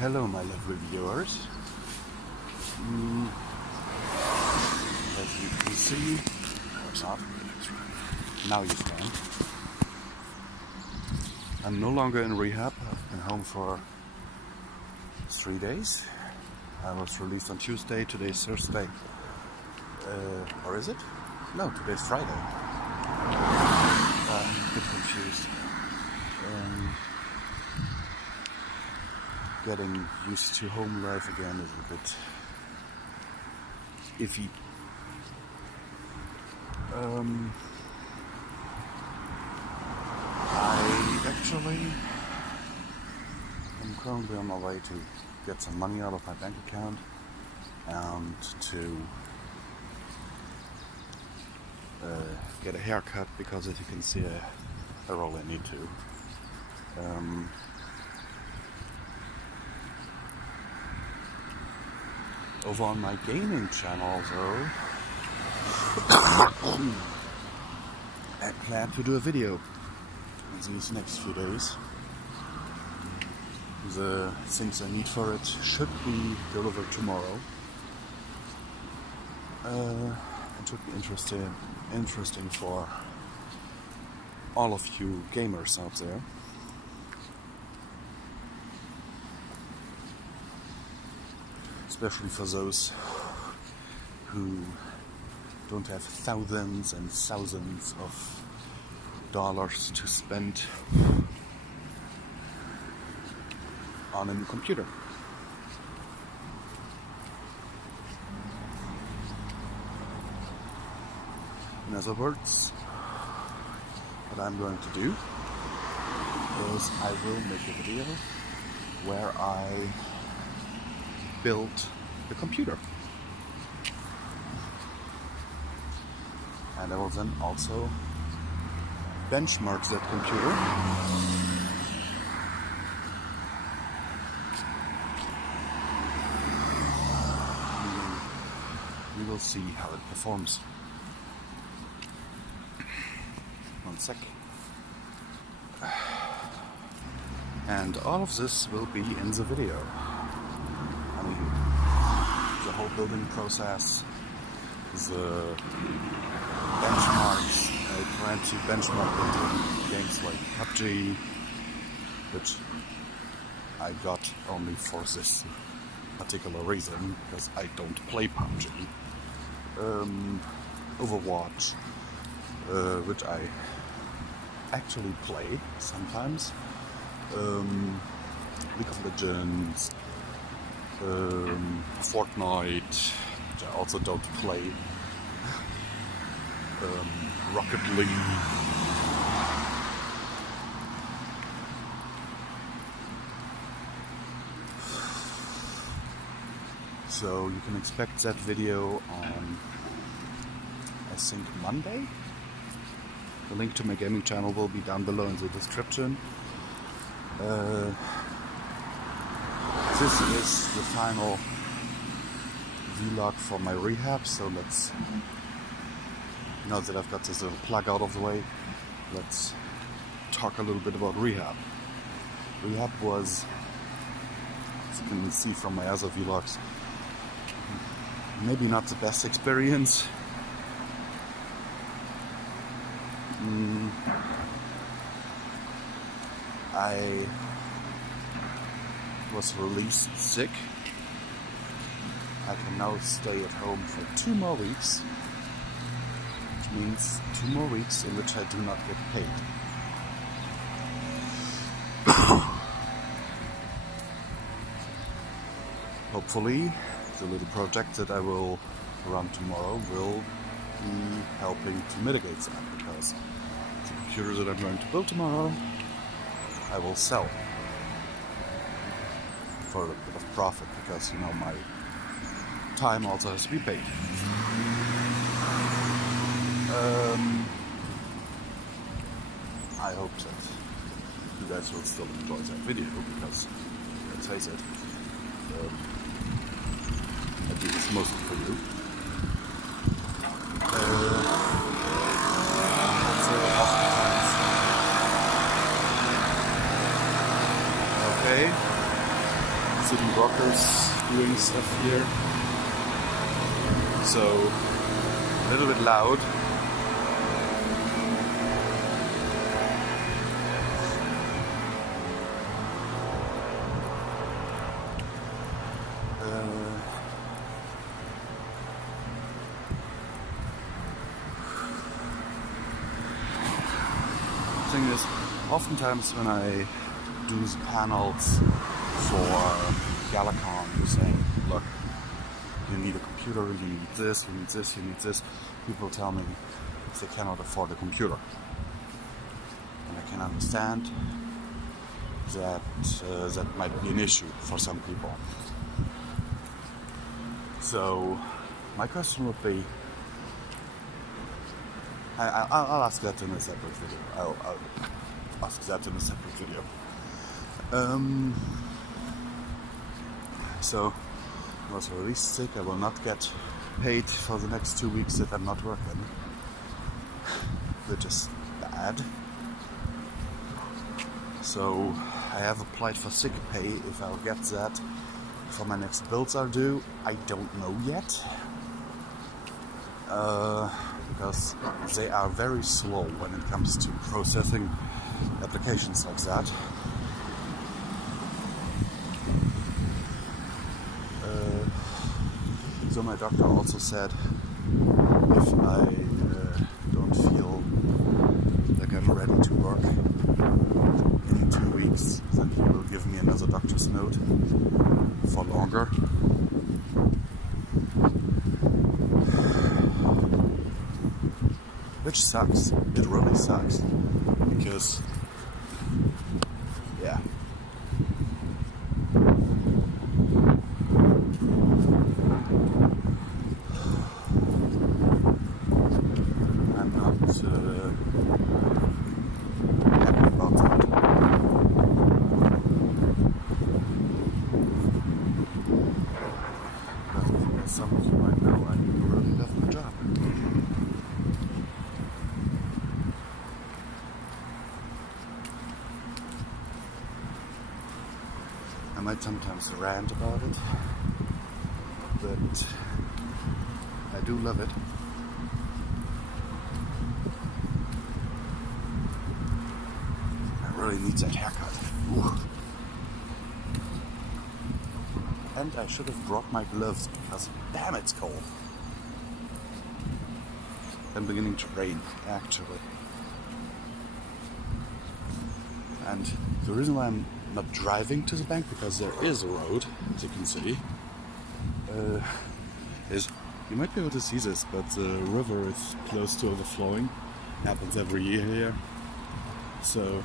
Hello, my lovely viewers. As you can see, or not, now you can. I'm no longer in rehab. I've been home for 3 days. I was released on Tuesday. Today's Thursday. Or is it? No, today's Friday. I'm a bit confused. Getting used to home life again is a bit iffy. I'm currently on my way to get some money out of my bank account and to get a haircut, because as you can see I really need to. Over on my gaming channel though, I plan to do a video in these next few days. The things I need for it should be delivered tomorrow. It should be interesting for all of you gamers out there. Especially for those who don't have thousands and thousands of dollars to spend on a new computer. In other words, what I'm going to do is I will make a video where I build the computer, and I will then also benchmark that computer we will see how it performs. One sec. And all of this will be in the video. I mean, the whole building process, the benchmarks. I plan to benchmark into games like PUBG, which I got only for this particular reason, because I don't play PUBG. Overwatch, which I actually play sometimes. League of Legends, Fortnite, which I also don't play. Rocket League. So you can expect that video on, I think, Monday. The link to my gaming channel will be down below in the description. This is the final vlog for my rehab, so let's, now that I've got this little plug out of the way, let's talk a little bit about rehab. Rehab was, as you can see from my other vlogs, maybe not the best experience. I was released sick. I can now stay at home for 2 more weeks, which means 2 more weeks in which I do not get paid. Hopefully, the little project that I will run tomorrow will be helping to mitigate that, because the computer that I'm going to build tomorrow I will sell for a bit of profit, because, you know, my time also has to be paid. I hope that you guys will still enjoy that video, because, let's face it, I do this mostly for you. Okay, the some brokers doing stuff here. So, a little bit loud. Thing is, oftentimes when I do the panels for Galacon, you're saying, look, you need a computer, you need this, you need this, you need this. People tell me they cannot afford a computer. And I can understand that that might be an issue for some people. So, my question would be, I'll ask that in a separate video. I'll ask that in a separate video. So, I was really sick. I will not get paid for the next 2 weeks that I'm not working, which is bad. So, I have applied for sick pay. If I'll get that for my next bills are due, I don't know yet. Because they are very slow when it comes to processing applications like that. So my doctor also said if I don't feel like I'm ready to work in 2 weeks, then he will give me another doctor's note for longer. Which sucks. It really sucks. Because, yeah. I'm not happy about that. But as some of you might know, I really love my job. I might sometimes rant about it, but I do love it. I really need that haircut. Ooh. And I should have brought my gloves because damn, it's cold. And beginning to rain, actually. And the reason why I'm not driving to the bank, because there is a road, as you can see, is, you might be able to see this, but the river is close to overflowing. Happens every year here. So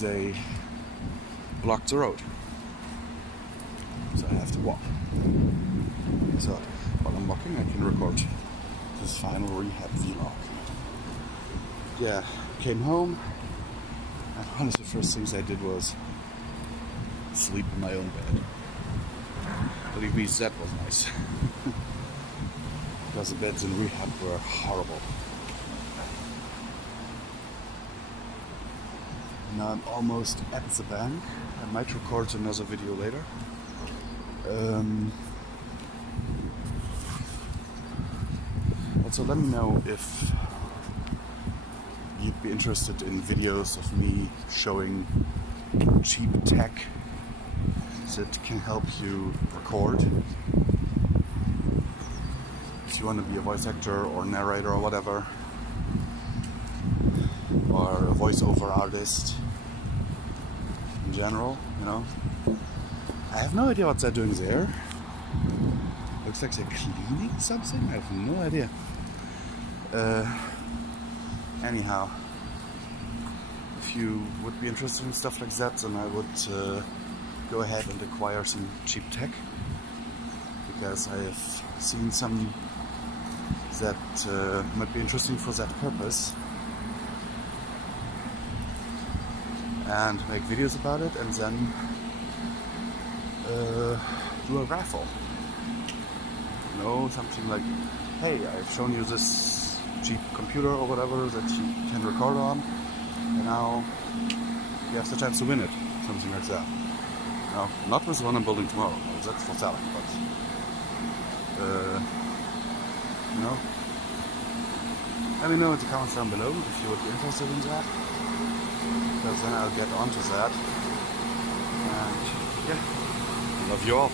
they blocked the road. So I have to walk. So while I'm walking, I can record this final rehab vlog. Yeah, came home. And one of the first things I did was sleep in my own bed. Believe me, that was nice. Because the beds in rehab were horrible. Now I'm almost at the bank. I might record another video later. Also, let me know if you'd be interested in videos of me showing cheap tech that can help you record. If you want to be a voice actor or narrator or whatever, or a voiceover artist in general, you know. I have no idea what they're doing there. Looks like they're cleaning something? I have no idea. Anyhow, if you would be interested in stuff like that, then I would go ahead and acquire some cheap tech, because I have seen some that might be interesting for that purpose, and make videos about it, and then do a raffle. You know, something like, hey, I've shown you this cheap computer or whatever that you can record on, and now you have the chance to win it. Something like that. No, not with the one I'm building tomorrow. No, that's for selling, but you know, let me know in the comments down below if you would be interested in that, because then I'll get onto that. And yeah, love you all.